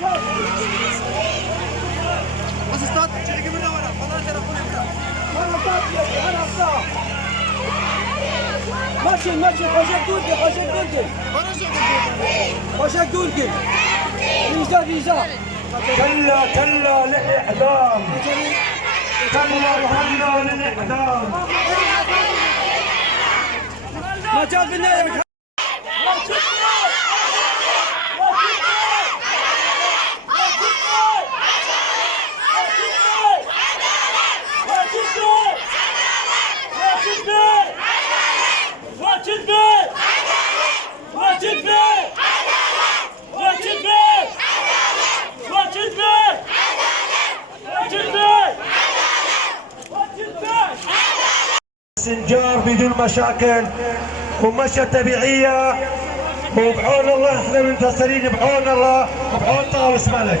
ماشي خوشك دولكن ريزا كلا للإعدام كلا للإعدام ما جاب بالنهاية استنجار بدون مشاكل ومشى طبيعية، وبعون الله احنا منتصرين، بعون الله وبعون طاووس ملك.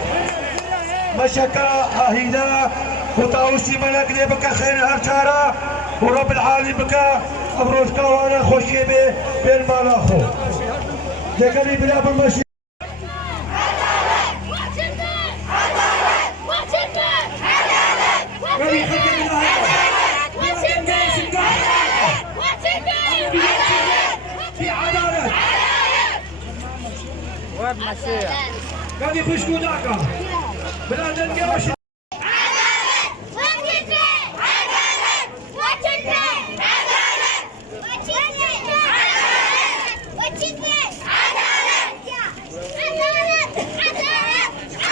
مشكا هيدا وطاووسي ملك لي بكا خير هرشارة ورب العالمين بكا ابروزكا وانا خوشي بين مالاخو دكاني بلا بالمشي. في عدالة وين ماشية؟ قاعد يخشوا ذاك بلاد القوش.